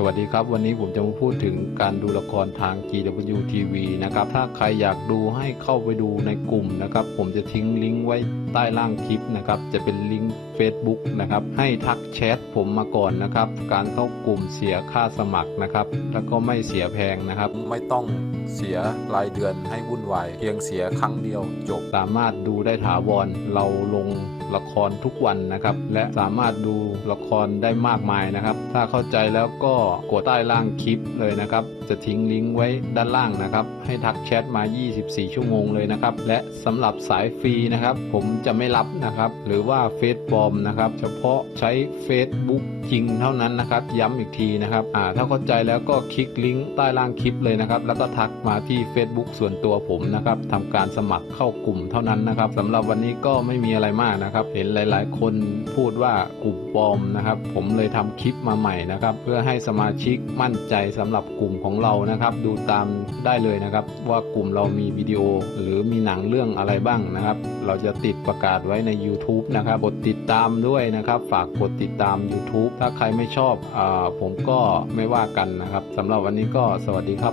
สวัสดีครับ วันนี้ผมจะมาพูดถึงการดูละครทาง GW TV นะครับ ถ้าใครอยากดูให้เข้าไปดูในกลุ่มนะครับ ผมจะทิ้งลิงก์ไว้ใต้ล่างคลิปนะครับ จะเป็นลิงก์ Facebook นะครับ ให้ทักแชทผมมาก่อนนะครับ การเข้ากลุ่มเสียค่าสมัครนะครับ แล้วก็ไม่เสียแพงนะครับ ไม่ต้อง เสียรายเดือนให้วุ่นวาย เพียงเสียครั้งเดียวจบ สามารถดูได้ถาวรเราลงละครทุกวันนะครับ และสามารถดูละครได้มากมายนะครับ ถ้าเข้าใจแล้วก็กดใต้ล่างคลิปเลยนะครับ จะทิ้งลิงก์ไว้ด้านล่างนะครับ ให้ทักแชทมา 24 ชั่วโมงเลยนะครับ และสำหรับสายฟรีนะครับ ผมจะไม่รับนะครับ หรือว่าเฟซบอมนะครับ เฉพาะใช้ Facebook จริงเท่านั้นนะครับ ย้ำอีกทีนะครับอ่าถ้าเข้าใจแล้วก็คลิกลิงก์ใต้ล่างคลิปเลยนะครับ แล้วก็ทักมาที่ Facebook ส่วนตัวผมนะครับทำการสมัครเข้ากลุ่มเท่านั้นนะครับสำหรับวันนี้ก็ไม่มีอะไรมากนะครับ เห็นหลาย ๆ คนพูดว่ากลุ่มปลอมนะครับ ผมเลยทำคลิปมาใหม่นะครับ เพื่อให้สมาชิกมั่นใจสำหรับกลุ่มของเรานะครับ ดูตามได้เลยนะครับ ว่ากลุ่มเรามีวิดีโอ หรือมีหนังเรื่องอะไรบ้างนะครับ เราจะติดประกาศไว้ใน YouTube นะครับกดติดตามด้วยนะครับ ฝากกดติดตาม YouTube ถ้าใครไม่ชอบอผมก็ไม่ว่ากันนะครับสำหรับวันนี้ก็สวัสดีครับ